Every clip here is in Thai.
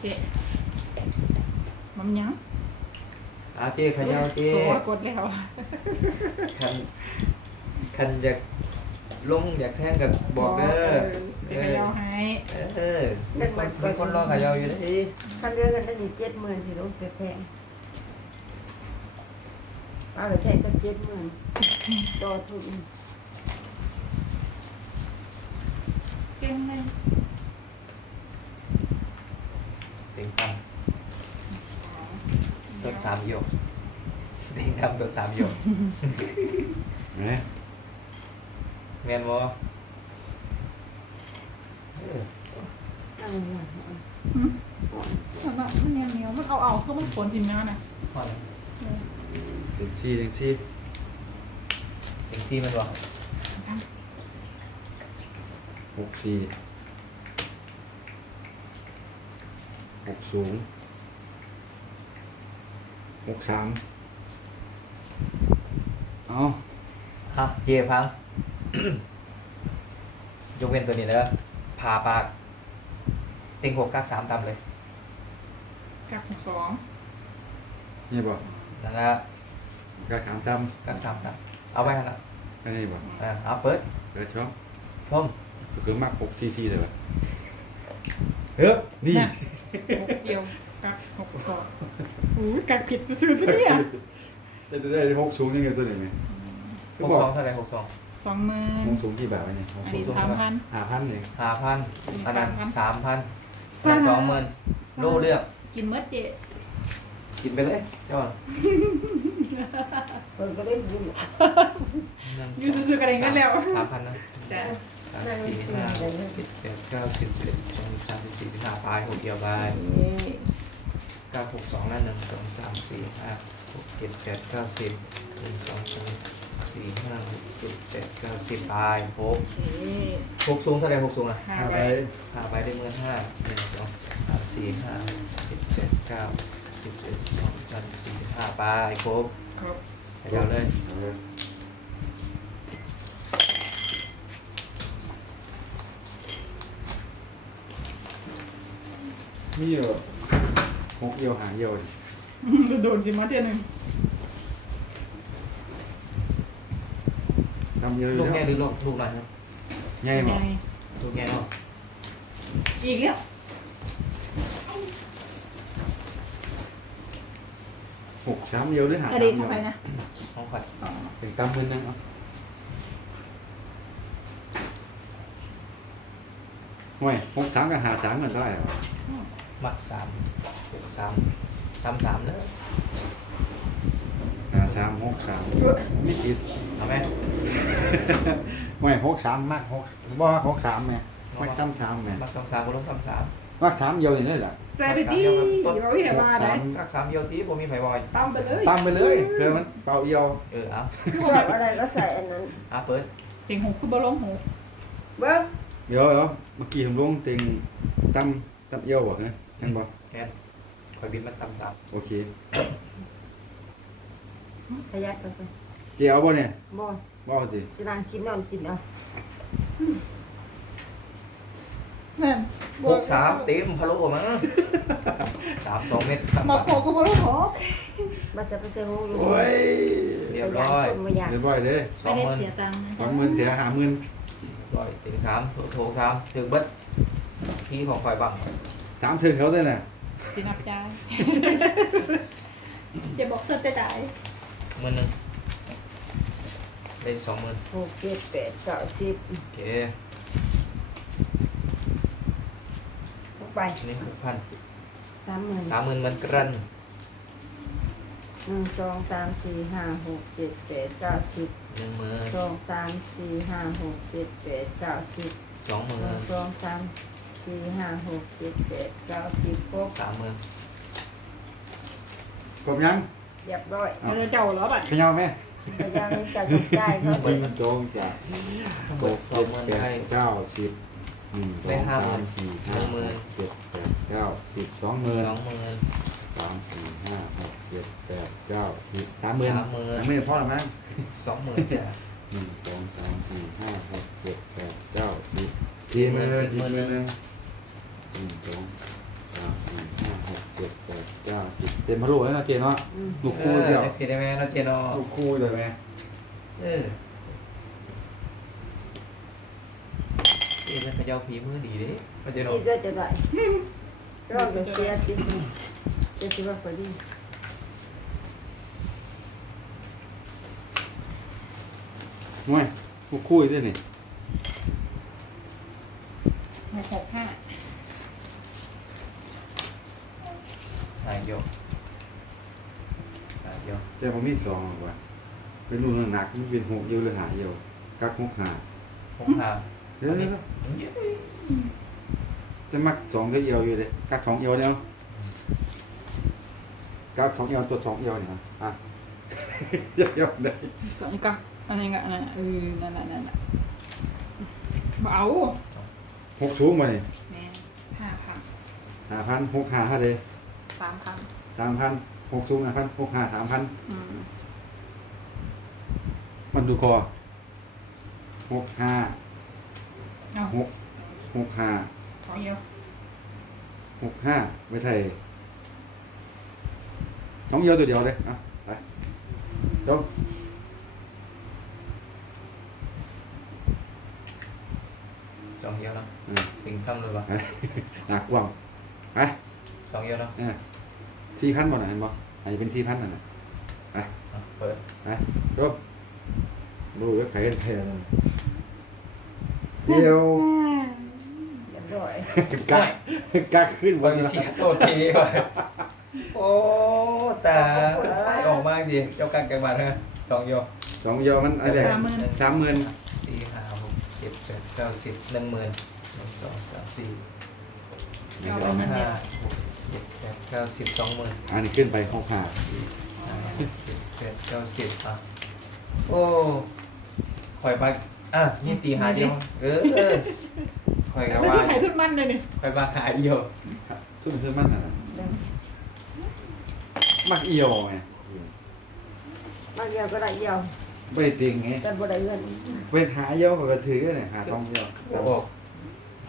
เจ๊มันยังเอาเจ๊เขย่าเจ๊โอ้ยกดแล้วคันคันอยากลงอยากแท่งกับบอกเด้อเดี๋ยวขยาวให้เออมีคนมีคนรอเขย่าอยู่เด้อคันเดือนกันได้มีเจ็ดหมื่นสิลูกแพงเอาไปแทนก็เจ็ดหมื่นต่อทุนเก่งเลย เต็งตั้มตัวสามหยกเต็งตั้มตัวสามหยกเนี่ยแม่นบ่เออเอาหน่อยมันแบบมันเหนียวเหนียวมันเอาเอาคือมันฝนทิมแล้วนะพอแล้วเด็กซี่เด็กซี่เต็งซี่มันบ่หกสี่ หกสูงหกสามเอาฮะเจ๊พัง ยกเว้นตัวนี้เด้อพาปาก เต็งหกกักสามตามเลยกับหกสองนี่บ่นั่นละกระขามตกักสามตามเอาไว้ขนาดำอันนี้บ่อ่าเอาเปิดเกิดช่องชมก็คือมากหกซี่ซี่เลยวะเฮ้ยนี่ะ หกเดียวกับหกสองอู้ยกักผิดจะซื้อตัวเนี้ยได้ตัวได้หกสูงยังไงตัวหนึ่งไงหกสองเท่าไหร่หกสองสองหมื่นหกสูงกี่บาทวะเนี่ยหกอันสูนี้งสามพัน ห้าพันเองห้าพันอัอันนนี้นั้น3,000สามพันอันนั้นสองหมื่นรู้เรื่องกินเมื่อเจ๊กินไปเลยเจ้าเปิดก็ได้บุญอยูซื้อๆกันเองกันแล้ว สามพันนะ จ้ะสามสี่ห้าเจ็ดแปดเก้าสิบเอ็ดสองสามสี่ห้าปลายหกเดียวไปนี่เก้าหกสองนั่นหนึ่งสองสามสี่ห้าหกเจ็ดแปดเก้าสิบหนึ่งสองสามสี่ห้าหกเจ็ดแปดเก้าสิบปลายหกหกสูงเท่าไหร่หกสูงอะห้าใบไปห้าไปได้เงินห้าหนึ่งสองสามสี่ห้าสิบเจ็ดเก้าสิบเอ็ดสองสามสี่ห้าปลายครบครับขยาวเลย เอาเลย มีอยู่หกเอียวหางเอียวดิโดนสิมาเทียหนึ่งทำเยอะอยู่ลูกแล้วแง่หรือลูกลูกหน่อยครับใหญ่บ่ลูกแง่เนาะอีกแล้วหกสามเอียวหรือหาอสามดีเอีตยวทำไมนะของขวัญอ่าเป็นตามพื้นนั่งเอาห่วยหกสามกับหาสามกันเท่าไหร่วะ มักสามหกสามสามสามเนอะหาสามหกสามไม่คิดเอาไหมห่วยหกสามมากหกบ่มักหกสามไงมักสามสามไงมักสามสามก็ลงสามสามมักสามเอียวอย่างนี้แหละใส่ไปดีเราไม่เห็นมาได้กักสามเดียวที่ผมมีไผ่บอยตามไปเลยตามไปเลยเธอมันเป่าเอียวเออเอาชอบอะไรก็ใส่อันนั้นเอาเปิดเต็งหกคือบอลลงหกเบิ้งเดี๋ยวเดี๋ยวเมื่อกี้ผมลงเต็งตั้มตั้มเอียวบ่นะ ยังบ่แอนคอยบินมันตามสามโอเคขยักกันไปเกี่ยวบ่เนี่ยบ่บ่เอาสิสินางกินนอนกินเอานั่นหกสามเต็มพะโล้มั้งสามสองเม็ดสามมาบาทโคกับบอลลงหกมาจะไปเซฮูอยู่โอ้ยเรียบร้อยคนบ่อยากเรียบร้อยเด้อสไม่องได้หมื่นเสียตังค์สองหมื่นเสียหาหมื่นร้อยถึงสามโถสามถึงเบิดพี่ของคอยบัง สามถึงเขาได้น่ะสินับจ่ายอย่าบอกสดจะจ่ายหมื่นหนึ่งได้สองหมื่นหกเจ็ดแปดเก้าสิบโอเคลงไปอันนี้หกพันสามหมื่นสามหมื่นมันกรันหนึ่งสองสามสี่ห้าหกเจ็ดแปดเก้าสิบหนึ่งหมื่นสองสามสี่ห้าหกเจ็ดแปดเก้าสิบสองหมื่หนึ่งนสองสาม สี่ห้าหกเจ็ดแปดเก้าสิบครบสามหมื่นครบยังเรียบร้อยเราจะเจ้าเหรอบัดขยับไหมพยายามจะจบได้เขาหนึ่งสองสามเบิดสองหมื่นแปให้ดเก้าสิบหนึ่งสได้องห้าหมื่สามนสี่หนึ่ห้างหมื่หนกเจ็ดแปดเก้าสิบสองหมื่นสองหมื่น สามสี่ห้าหกเจ็ดแปดเก้าสิบสามหมื่นสามหมื่น สามหมื่นพอแล้วมั้งสองหมื่นจ้ะหนึ่งสองสามสี่ห้าหกเจ็ดแปดเก้าสิบสี่หมื่นอีกหมื่นหนึ่ง หนึ่งสองสามสี่ต็มพะโล้แล้วเนาะเจเนาะอืม ลูกเอคู่อเดียวจักสิได้ไหมเราะเจนอลูกคู่เลยไหมเออเอ๊ะมันเป็นเจ้าผีมือดีเด้เราะเจนอ นี่ก็จะได้ เราจะเสียติดจะสิว่าพอดีห่วยลูกคู่ด้วยนี่ หกหกห้า หายเดียวหายเดียว แต่ผมมีสองหรอกว่าเป็นรุ่นหนักๆมันเป็นหกเดียวหรือหาเดียวกักหกหาผมหาเดี๋ยวนี้จะมักสองก็เอียวอยู่เลยกักสองเอียวเนี่ยกักสองเอียวตัวสองเอียวเนี่ยอะเอียวได้ก่อนกับอันนี้ก็อันนั้นน่ะเออนั่นน่ะนั่นน่ะเบาหกสูงมาเนี่ยแม่ห้าพันห้าพันหกห้าห้าเลยสามพันสามพัน หกสูงห้าพันหกห้าสามพันอืมมันดูคอหกห้าเอาหกหกห้าขอเดียวหกห้าไม่ใช่สองเอียวตัวเดียวเลยอะไปจบสองเดียวเนาะอืมถึงทำเลยปะไปหนักกว่างไปสองเดียวเนาะเนี่ย สี่พันบ่หน่อยเห็นบ่อาจจะเป็นสี่พันน่ะนะอะเปิดไปจบดูว่าใครกันแพ้เดียวเรียบร้อยกักกักขึ้นคบนนที่ละสี่โตทีว่ะโอ้ตายออกมาสิเจ้ากันกันมาเถอะสองเดียวสองเอียวมันอะไรสามหมื่นสามหมื่นสี่ห้าหกเจ็ดแปดเก้าสิบหนึ่งหมื่นหนึ่งสองสามสี่เอาไปสองเงินห้าเดียวหก เจ็ดแปดเก้าสิบสองหมื่นอันนี้ขึ้นไปหกห้าห้าหกเจ็ดแปดเก้าสิบอะโอ้คอยไปอะนี่ตีหาเดียวเออเออคอยแต่กันไม่ว่าใช่ไข่ทุนมันเลยนี่คอยมาหาเดียวทุนซื้อมันน่ะนะมักเอียวไงบางเดียวก็ได้เดียวไม่ได้ติงไงแต่บ่ได้เงินเป็นหาเอียวก็ถือเนี่ยหาสองเอียวโอ้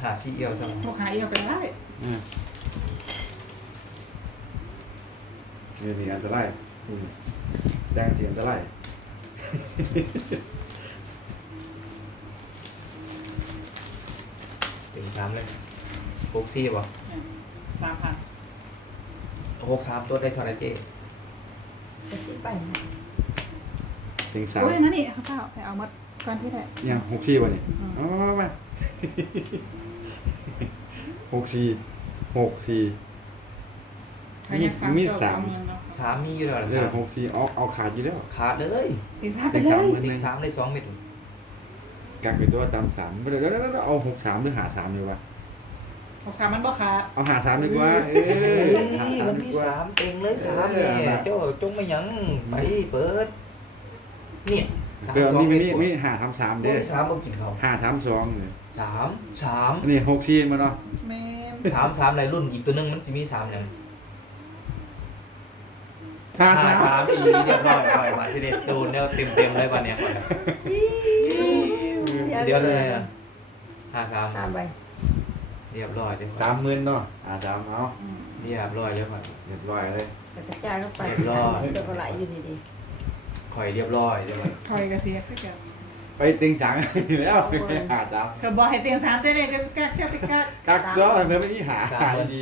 หาซีเอลซังพวกหายเดียวไปได้อืม นี่มีอันตรายอืมแดงเสียอันตรายสิงสามเลยหกซี่ป่ะสามพันหกสามตัวได้เท่าไหรเจ๊จะสิไปติงสามโอ้ยนั่นนี่ข้าวเปล่าไปเอาหมดก่อนที่ได้เนี่ยหกสี่วันนี้อืมเอามามามาหกสี่หกสี่ไปยังสามมีตัวสามเอเงิ นเนาะสามมีอยู่แล้วเหรอเรื่คอรับหกสี่เอาเอาขาดอยู่แล้วขาดเลยตีสามไปติงเลสามยมันติงเลยสามได้สองเม็ดกักเป็นตัวตามสามเดี๋ยวเดี๋ยวเดี๋ยวเอาหกสามหรือหาสามดีวะหกสามมันบ่ขาดเอาหาสามดีกว่าเอเฮ้อยหาสามมันดีมีกว่า สามเต็งเลยสามเอเนี่อยเจ้าจงไม่ยั้งไปเปิด เนี่ยสามเดี๋ยวสองมีเม็ดมีกว่ามีหาทำสามเด้เด้สามมากินเขาหาทำสองเนี่ยสามสามอันนี้หกสี่มาเนาะแม่สามสามในรุ่นอีกตัวหนึงมันจะมีสามอย่าง หาห้าสามสามอีเรียบร้อยปล่อยมาที่เด็ดโดนแล้วเต็มเต็มๆเลยวันเนี้ยก่อนเดี๋ยวเลยนะห้าสามตามไปเรียบร้อยเดี๋ยวก่อนสามหมื่นเนาะหาสามเอาอืมเรียบร้อยแล้วก่อนเรียบร้อยเลยแต่กระจายเข้าไปเรียบร้อยตัวก็ไหลอยู่นี่ดิคอยเรียบร้อยเดี๋ยวก่อนถอยกระเสียก็เกินไปติงสังแล้วหาสามก็บอกให้เตียงสามเต้เลยก็กักกักกักกักก็เมื่อไม่ที่หาหาดี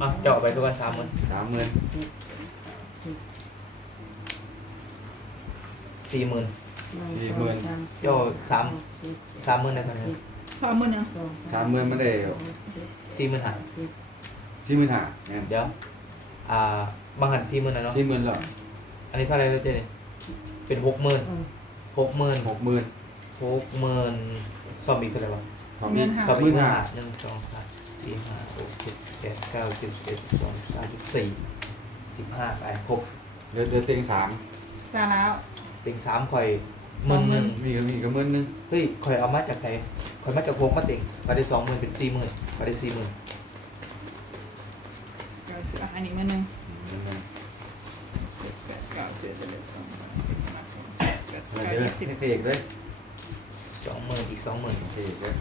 อะเจาะไปทุกวันสามหมื่นสามหมื่น สี่หมื่นสี่หมื่นโย่สาม สามหมื่นได้เท่าไหร่สามหมื่นยังสามหมื่นไม่ได้ สี่หมื่นห้าสี่หมื่นห้าเงี้ยเดี๋ยว อ่าบางหันสี่หมื่นนะเนาะสี่หมื่นหรออันนี้เท่าไหรแล้วเจ๊เนี่ยเป็นหกหมื่นหกหมื่นหกหมื่นหกหมื่นซ่อมอีกเท่าไหร่วะของนี้ซ่อมหอีมื่กนห้าห้าหนึ่งสองสามสี่ห้าหกเจ็ดแปดเก้าสิบสิบเอ็ดสิบสองสิบสามสิบสี่สิบห้าไปหกเดือนเดือนเต็งสามซาแล้ว เป็นสามคอยหมื่นหนึ่งมีก็มีก็หมื่นหนึงเฮ้ยคอยเอามาจากใส่คอยมาจากโพกมาติ่งมาได้สองหมื่นเป็นสี่หมื่นมาได้สี่หมื่นเก้าสิบอะอันนี้หมื่นหนึ่งเจ็ดแปดเก้าสิบเอ็ดสิบสองสิบสามสิบสี่สิบห้าสิบหกสิบเจ็ดแปดเดี๋ยวเก้ายี่สิบให้เพลกเลยสองหมื่นอีกสองหมื่นเพลกเลย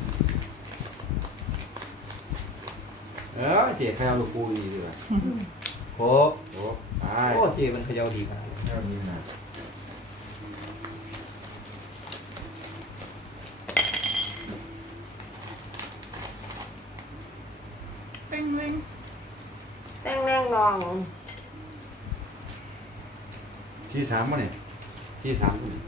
เออเจ๊ใครเอาลูกปูดีดีกว่าหกโอ้ไปโอ้เจมันเขย่าดีขนาดนั้นเท่านี้นะ เป้งเล่ง แต้งแรงลองที่สามวะเนี่ยที่สามวะเนี่ย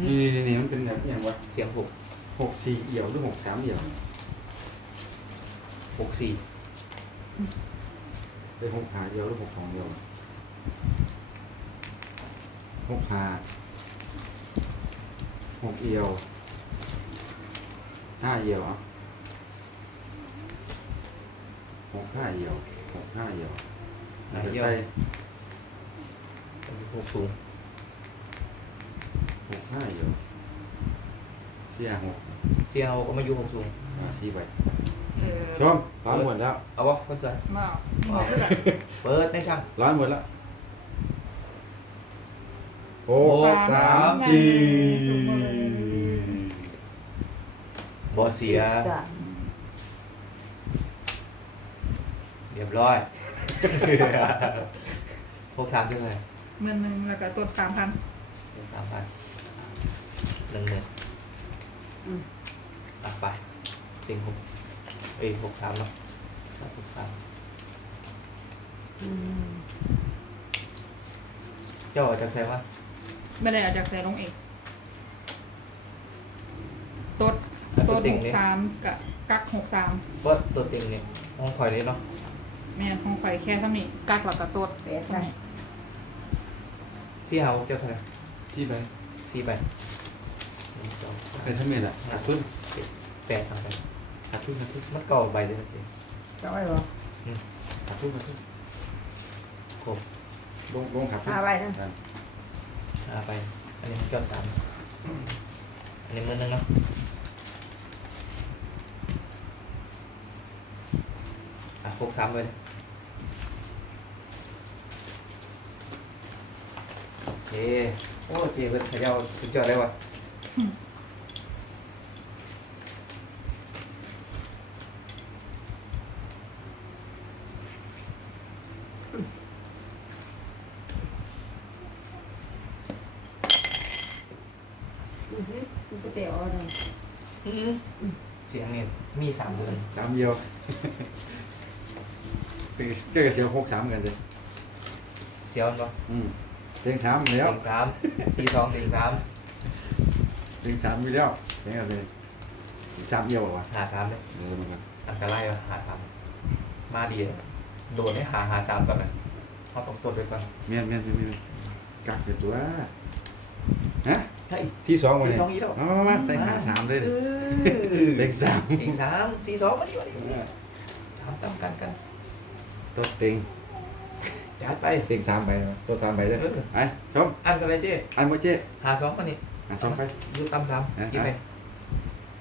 นี่นี่นี่มันเป็นแบบอย่างวะเสียงหกหกสี่เอี่ยวหรือหกสามเอี่ยวหกสี่เป็นหกขาเอี่ยวหรือหกสองเอี่ยวหกขาหกเอี่ยวห้าเอี่ยวอะ หกห้าเอี่ยวหกห้าเอี่ยวหาจะเยี่ยวใส่หกสูงหกห้าเอี่ยวเสี่ยหกเสียงเอาก็มาอยู่หกสูงอ่าสี่ใบเออชมร้อนหมดแล้วเอาวะคนสวยมาเอาเอาเลยเปิดในช่าง ร้อนหมดแล้วหหกกสาสาม มสี่ บ่เสีย สาม เรียบร้อยหกสามเท่าไหร่เงินหนึ่งแล้วก็ตัวสามพันสามพันหนึ่งหนึ่งอืมอะไปติงหกเอ้ยหกสามเนาะหกสามอืมเจ้าจะใช้ว่าไม่ได้เอาจากใส่ลงเองตัวอะตัวติงหกนี่สามกับกักหกสามเพราะตัวติงเนี่ยห้องคอยนี่เนาะ แม่นของไฟแค่เท่านี้กักหลักกับตัวแปดเท่าไปนี้สี่หาเจ้าเท่าไหร่ที่ไปสี่ใบหนึ่งสองสามไปทำเมนอะขาดทุนแปดทำไปขาดทุนขาดทุนมันเก่าใบเลยนะเจ๊จะไว้เหรอขาดทุนขาดทุนครบลงลงขาดทุนห้าใบนะหาไป อันนี้มันเก้าสามอันนี้มือนึงเนาะอะหกสามไปเลยโอ เคโอ้เจ๊เป็นขยาวสุดยอดเลยวะมันก็เตะเอาเลยเสียงเนี่ยมีสามเดือนสามเดียวเป็นเจ้าเสียวหกสามกันเลยเสียวเนาะอืม เต็งสามแล้วเต็งสามสี่สองเต็งสามเต็งสามมีแล้วเต็งอะไรสามเดียวเหรอวะหาสามเลยเออมันก็อันตรายว่ะหาสามมาดีเลยโดนให้หาหาสามก่อนเลยเอาตรงตัวไปก่อนเมียนเมียนเมียนเมียนกักอยู่ตัวฮะเฮ้ยที่สองมาที่เลยสองอีกแล้วเอามามาใส่หาสามเลยเอดิอเต็งสามเต็งสามสี่สองมาดิมาดิสามตามกันกันตัวเต็ง จัดไปเต็งสามไปนะตัวสามไปเลยเออไปชมอันกันเลยเจ้อันโมเจ้หาสองมานี่อะสองไปยูตามสามอะ กี่ใบ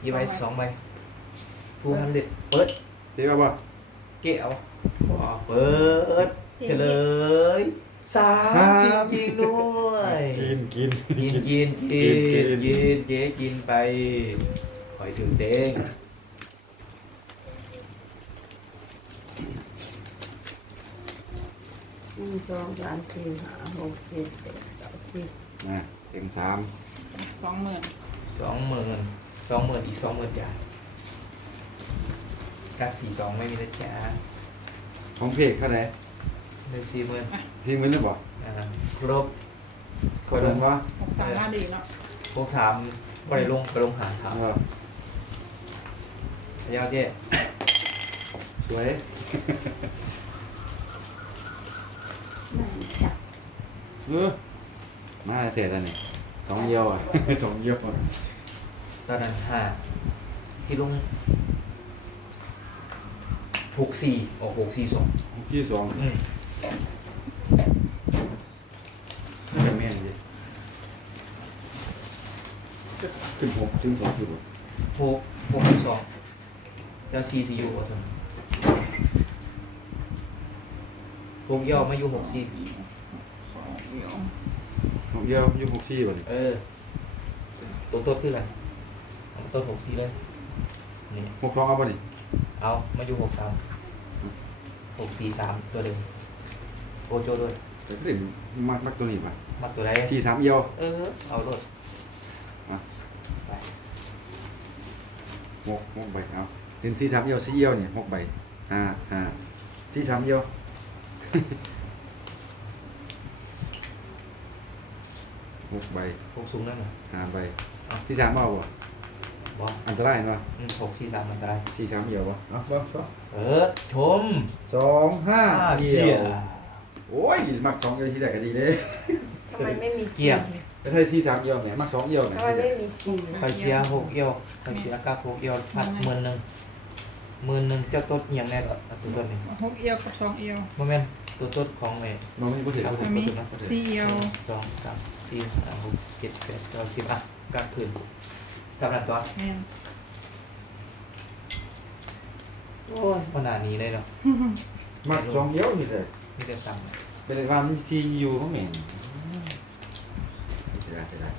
กี่ใบสองใบทูฮันเด็ดเปิดเจ๊ว่าบ่เกะเอาว้าวเปิดเฉลยสามจริงๆด้วยกินกิน กินกินกินกินกินเจ๊กินไปคอยถึงเด้ง หนึ่ งสองสามสี่ห้าหกเจ็ดแปดเก้าสิบนะเต็งสามสองหมื่นสองหมื่นสองหมื่นอีกสองหมื่นจ่ายกัดสี่สองไม่มีนะจ๊ะของเพกเท่าไหร่เลยสี่หมื่นที่มือเลยบ่อ่าครบกดลงวะหกสามห้าดีเนาะพวกสามไปลงไปลงหาสามเออพยาเจ๊สวยไม่จับ เออมาเสร็จแล้วนี่สองเยี่ยวอะ สองเยี่ยวอะตอนนั้นห้าที่ลงหกสี่โอ้หกสี่สองพี่สองอืมจะแม่นดิขึ้นหกขึ้นสองขึ้นหกหกหกสองแล้วสี่สี่อยู่บ่ทน หกย่อมาอยู่หกสี่สองเดียวหกเยี่ยวอยี่หกที่บ่ดิเออตัวต้นคือกันเอาต้นหกสี่เลยนี่หกสองเอาบ่ดิเเอามาอยู่หกสามหกสี่สามตัวเดิมโอโจด้วยแต่ก็เด่นมักมักตัวนี้ป่ะมาตัวใดสี่สามเอียวเออเอารถอะไปหกหกใบเอาเด่นสี่สามเอียวสี่เอียวเนี่ยหกใบห้าห้าสี่สามเอียว หกใบหกสูงนั่นเหรอห้าใบอะสี่สามเอาบ่บอสอันตรายเนาะอืมหกสี่สามมันได้สี่สามเอียวบ่เอาบ่บ่เออชมสองห้าเอีเสียวยโอ้ยมักสองเอียวที่ไหนก็ดีเลยทำไมไม่มีเกี่สี่ยงไม่ใช่สี่สามเอียวเนี่ยมักสองเอียวเนี่ยทำไมไม่มีสี่คอยเสียหกเอียวคอยเสียกับหกเอียวพัดหมื่นหนึ่ง หมื่นหนึ่งเจ้าต้นเอียงแน่ก็เอาตัวต้นนี้หกเอียวกับสองเอียวโมเมนต์ตัวต้นของเมย์มันไม่พูดถึงพูดถึมังนมีพูดถึงนะสี่เอีหยวนึ่งสองสามสี่ห้าหกเจ็ดแปดเก้าสิบอะกลางคืนสำหรับตัวแม่น โอ้ยขนาดนี้เลยเนาะมักสองเอียวนี่เลยนี่เป็นตังค์เป็นอะไรว่ามันซีอยู่เขาเหม็นเสียดายเสียดาย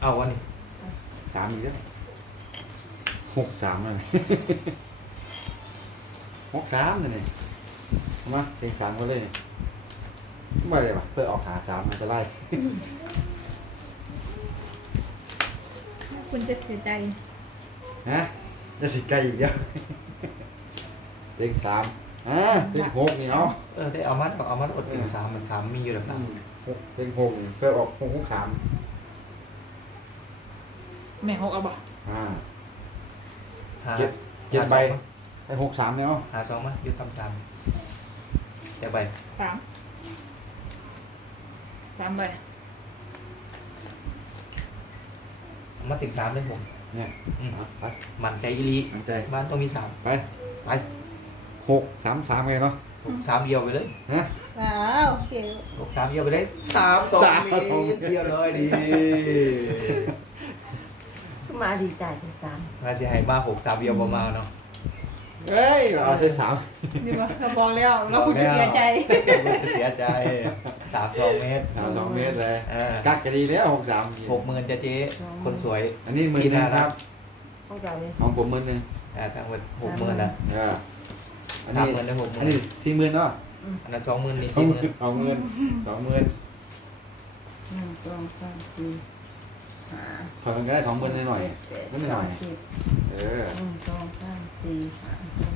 เอาวะนี่สามอีกแล้ว หกสามเลยหกสามเลยนี่มาเสียงสามก็เลยนี่ไม่เลยว่ะเพื่อออกหาสามมันจะไล่คุณจะเสียใจฮะจะสิไกลอีกเดียวเต็งสามอ่าเต็งหกนี่เนาะเออได้เอามัดเอามัดอดถึงสามมันสามมีอยู่แล้วสามหกเต็งหกนี่เพื่อออกหกหกสามแม่หกเอาบ่อ่า หาเจ็ดเจ็ดหาใบสองไอ้หกสามเนี่ยเนาะหาสองมาอยู่ตำสามแต่ใบสามสามใบเอามาถึงสามเลยผมเนี่ยอืมอะไปมันใจอีหลีตั้งใจบ้านต้องมีสามไปไปหกสามสามไงเนาะสามเดียวไปเลยฮะอ้าวเก๋ หกสามเดียวไปเลยสามสองสามเมสองตรเดียวเลยดี มาดีใจที่สามมาสิให้มาหกสามเดียวประมาณเนาะเฮ้ยเอาใส่สามนี่บ่เราบอกแล้วเราคุณจะเสียใจเสียใจสามสองเมตรสามสองเมตรเลยเออกักก็ดีแล้วหกสามหกหมื่นจะเจ๊คนสวย อันนี้หมื่นหนึงครับ ของเจ้าเลยของผมหมื่นหนึงอ่าทั้งหมดหกหมื่นละเอออันสามนี้หมื่นได้หกหอันมื่นี้นสี่หมื่นเนาะอันนั้นสองหมื่นนี่สองสี่หหมื่มื่นนสองหมื่นสองหมื่นหนึ่งสองสามสี่ห้า ถอยมันก็ได้สองหมื่นหน่อยเจ็ดไม่หน่อย สิบๆเออ หนึ่งสองสามสี่ห้าหก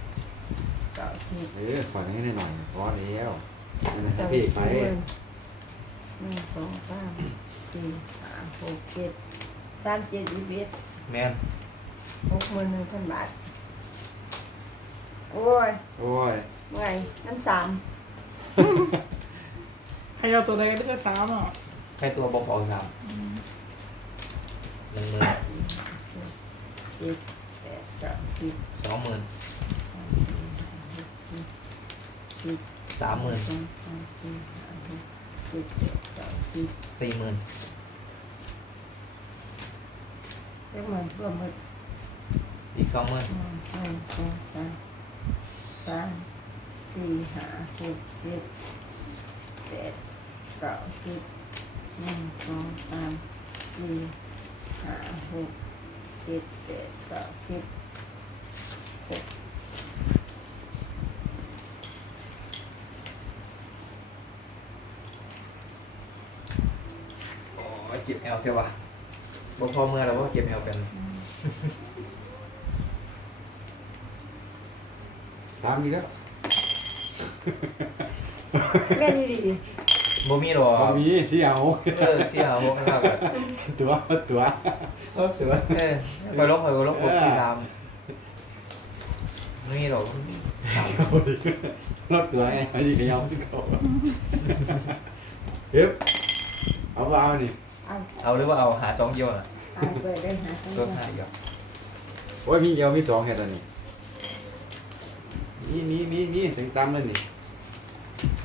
เก้าสิบเออถอยมันให้หน่อยๆพอแล้วนั่นนะเก้าพี่สิบไป หนึ่งสองสามสี่ห้าหกเจ็ดสามเจ็ดยี่สิบเอ็ดแม่นหกหมื่นหนึ่งพันบาท โอ้ยโอ้ย เมื่อยน้ำสามใครเอาตัวใดก็ได้สามอะแค่ตัวบอกออกสามห นึ่งหมื่นเจ็ดแปดเก้าสิบสองหมื่นสิบสามหมื่นสองสามสี่ห้าหกเจ็ดแปดเก้าสิบสี่หมื่นเรียกมันรวมหมดอีกสองหมื่นหนึ่งสองสามสามสามสี่ห้าหกเจ็ดแปดเก้าสิบหนึ่งสองสามสี่ ห้าหกเจ็ดแปดเก้าสิบหกอ้ยเจ็บแอลเท่าวะบอกพอเมื่อแล้วว่าเจ็บแอลเป็นตามอีกแล้ว แม่ดีดีดี บ่มีหรอบ่มีเสี่ยวเออเสียหกมากเลยตัวตัวตัวเออไปลบไปลบหกสี่สามไม่มีหรอกสามรถตัวไงไอ้ยี่ขยำที่เขาเฮ้ยเอาเปล่านี่เอาเอาหรือว่าเอาหาสองเดียวน่ะเอาเปิดได้หาสักตัวอย่างหาเดียวโอ้ยมีเดียวมีสองแค่ตอนนี้นี่นี่นี่นี่ถึงตามเลยนี่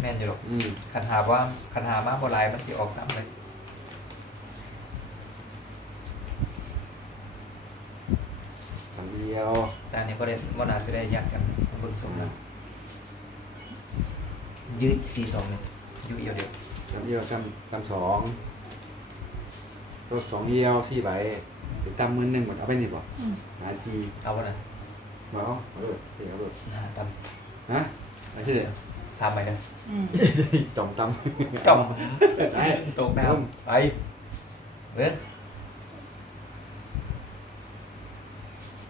แม่นอยู่หรอกอืมคันหาว่าคันหามากบ่หลายมันสิออกตามเลยตามเดียวแต่อันนี้บ่ได้บ่น่าสิได้ยากกันเบิ่งสมแล้วยืดสี่สองเนี่ยอยู่เอียวเดียวตามเดียวตามตามสองรถสองเดียวสี่ใบอไปตำมือหนึ่งหมดเอาไปนี่บ่อืมหาทีเอาวะนะบ่เอาเอาเลยเดี๋ยวเอาเลยหาตฮะไม่ใช่เดี๋ยวำ สามใบนะอืมจอมตำจอมไอ้ตกน้ำไปเว้น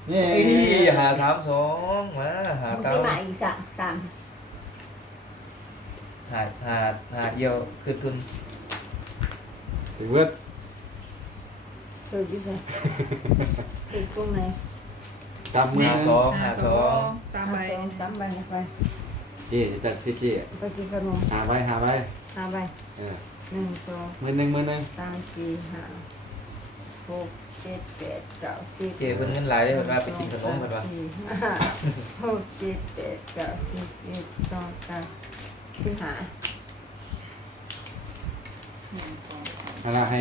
นี่เอ้ยหาสามสองมาหามันเก้าได้มาอีกสามสามหาหาหาเอียวคือทุนถือว่าคืออยู่ใส่คือตรงไหนตำมือหาสองหาสองสามสามใบสองสามใบนะไป เจ๊จัดที่เจ๊ไปกินขนมหาไว้หาไว้ห้าใบเออหนึ่งสองมือหนึ่งมือหนึ่งสามสี่ห้าหกเจ็ดแปดเก้าสิบเจเพิ่นเงินหลายเลยเพิ่นว่าไปกินขนมเพิ่นว่าสี่ห้าหกเจ็ดแปดเก้าสิบเอ็ดสองสามสิบห้าหนึ่งสองสามเอาละให้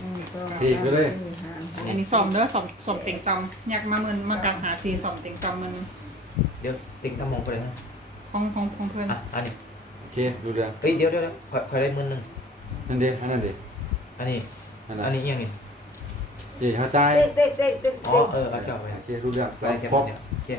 หนึ่งสองอีกไปเลยสามสี่ห้าหกอันนี้สอมเด้อสอมสอมเต็งตำอยากมาเมินมากันหาสีสอมเต็งตำมันเดี๋ยวติ๊งตามองไปเลยนะ ของของของเพื่อนอะอันนี้โอเคดูเรื่องเฮ้ยเดี๋ยวเดี๋ยวเดี๋ยวคอยคอยได้หมื่นหนึ่งนั่นเดีอันนั้นเดีอันนี้อันอันั้นนนี้อิหยังนี่เจ๊เข้าใจเด็กเด็กเด็กเด็กอ๋อเออเอาเจ้าไปโอเคดูเรื่องไปแค่ครบเดียวโอเค